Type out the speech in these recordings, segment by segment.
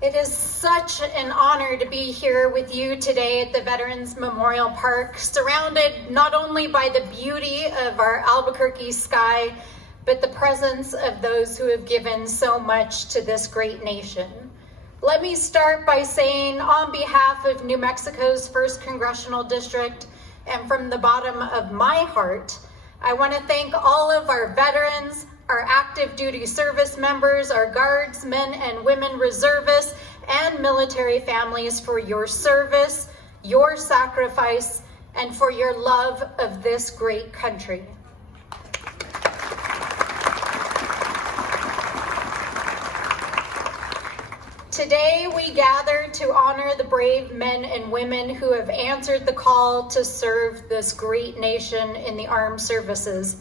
It is such an honor to be here with you today at the Veterans Memorial Park, surrounded not only by the beauty of our Albuquerque sky, but the presence of those who have given so much to this great nation. Let me start by saying, on behalf of New Mexico's 1st Congressional District, and from the bottom of my heart, I want to thank all of our veterans, our active duty service members, our guards, men and women reservists, and military families for your service, your sacrifice, and for your love of this great country. Today, we gather to honor the brave men and women who have answered the call to serve this great nation in the armed services.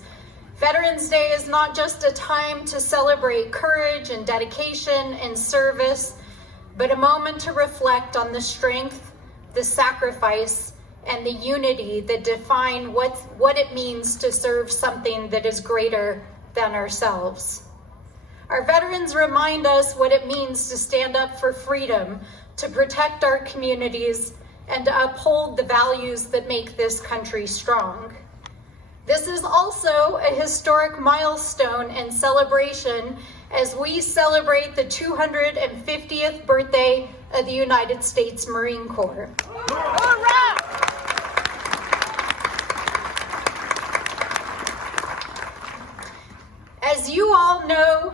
Veterans Day is not just a time to celebrate courage and dedication and service, but a moment to reflect on the strength, the sacrifice, and the unity that define what it means to serve something that is greater than ourselves. Our veterans remind us what it means to stand up for freedom, to protect our communities, and to uphold the values that make this country strong. This is also a historic milestone and celebration as we celebrate the 250th birthday of the United States Marine Corps. Hooray! As you all know,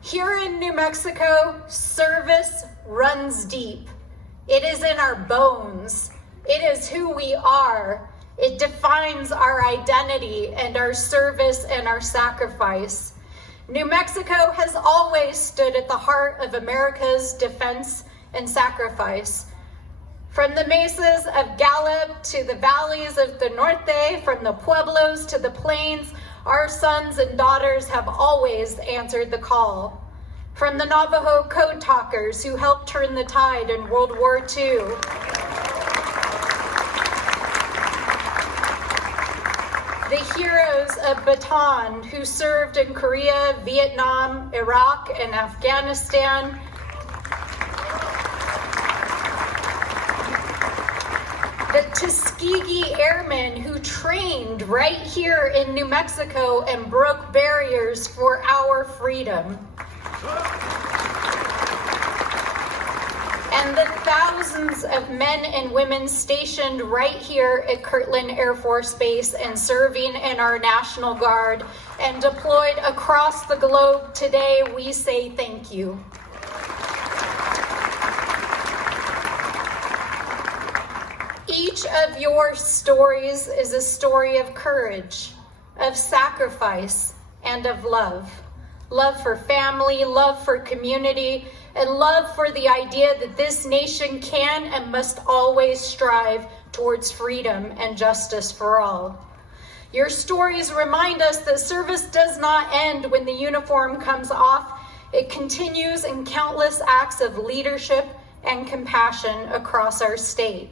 here in New Mexico, service runs deep. It is in our bones. It is who we are. It defines our identity and our service and our sacrifice. New Mexico has always stood at the heart of America's defense and sacrifice. From the mesas of Gallup to the valleys of the Norte, from the pueblos to the plains, our sons and daughters have always answered the call. From the Navajo code talkers who helped turn the tide in World War II, the heroes of Bataan who served in Korea, Vietnam, Iraq, and Afghanistan, the Tuskegee Airmen who trained right here in New Mexico and broke barriers for our freedom, and the thousands of men and women stationed right here at Kirtland Air Force Base and serving in our National Guard and deployed across the globe today, we say thank you. Each of your stories is a story of courage, of sacrifice, and of love. Love for family, love for community, and love for the idea that this nation can and must always strive towards freedom and justice for all. Your stories remind us that service does not end when the uniform comes off. It continues in countless acts of leadership and compassion across our state.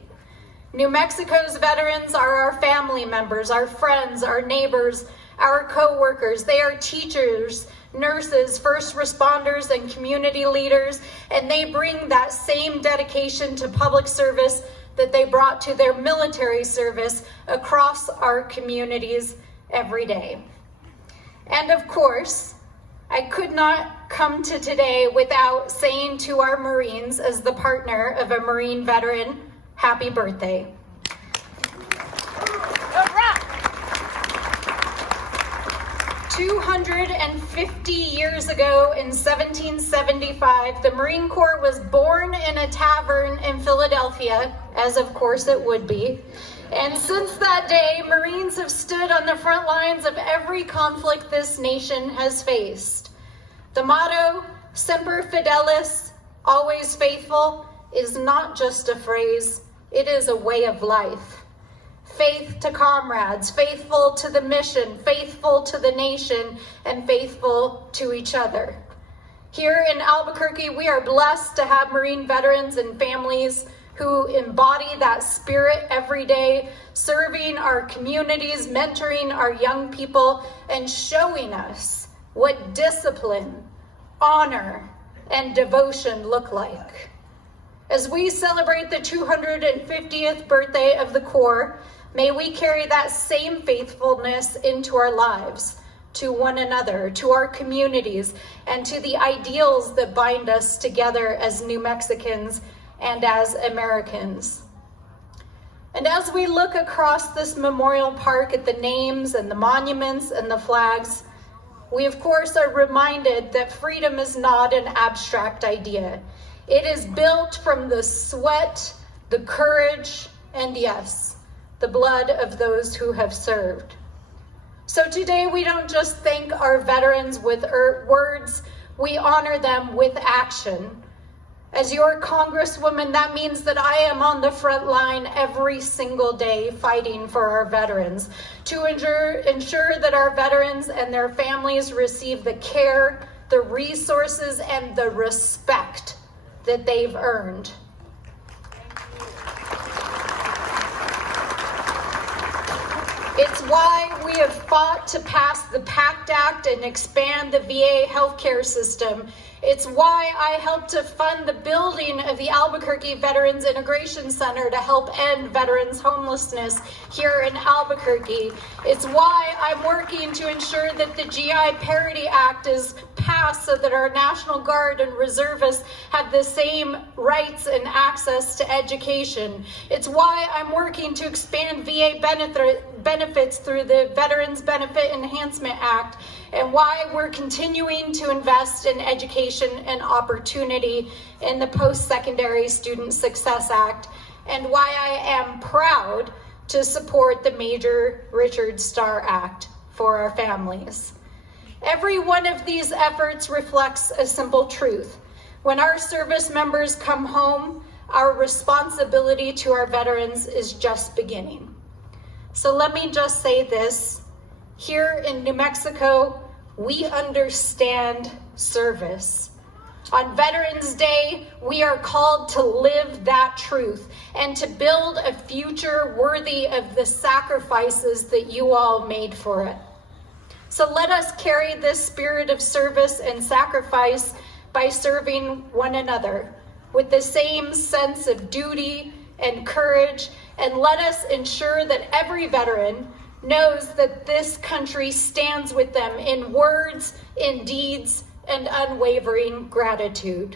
New Mexico's veterans are our family members, our friends, our neighbors, our co-workers. They are teachers, nurses, first responders, and community leaders, and they bring that same dedication to public service that they brought to their military service across our communities every day. And of course, I could not come to today without saying to our Marines, as the partner of a Marine veteran, happy birthday. 250 years ago in 1775, the Marine Corps was born in a tavern in Philadelphia, as of course it would be. And since that day, Marines have stood on the front lines of every conflict this nation has faced. The motto, Semper fidelis, always faithful, is not just a phrase, it is a way of life. Faith to comrades, faithful to the mission, faithful to the nation, and faithful to each other. Here in Albuquerque, we are blessed to have Marine veterans and families who embody that spirit every day, serving our communities, mentoring our young people, and showing us what discipline, honor, and devotion look like? As we celebrate the 250th birthday of the Corps, may we carry that same faithfulness into our lives, to one another, to our communities, and to the ideals that bind us together as New Mexicans and as Americans. And as we look across this memorial park at the names and the monuments and the flags, we of course are reminded that freedom is not an abstract idea. It is built from the sweat, the courage, and yes, the blood of those who have served. So today we don't just thank our veterans with words, we honor them with action. As your Congresswoman, that means that I am on the front line every single day fighting for our veterans to ensure that our veterans and their families receive the care, the resources, and the respect that they've earned. It's why we have fought to pass the PACT Act and expand the VA healthcare system. It's why I helped to fund the building of the Albuquerque Veterans Integration Center to help end veterans homelessness here in Albuquerque. It's why I'm working to ensure that the GI Parity Act is passed so that our National Guard and reservists have the same rights and access to education. It's why I'm working to expand VA benefits through the Veterans Benefit Enhancement Act, and why we're continuing to invest in education and opportunity in the Post-Secondary Student Success Act, and why I am proud to support the Major Richard Starr Act for our families. Every one of these efforts reflects a simple truth. When our service members come home, our responsibility to our veterans is just beginning. So let me just say this. Here in New Mexico, we understand service. On Veterans Day, we are called to live that truth and to build a future worthy of the sacrifices that you all made for it. So let us carry this spirit of service and sacrifice by serving one another with the same sense of duty and courage, and let us ensure that every veteran knows that this country stands with them in words, in deeds, and unwavering gratitude.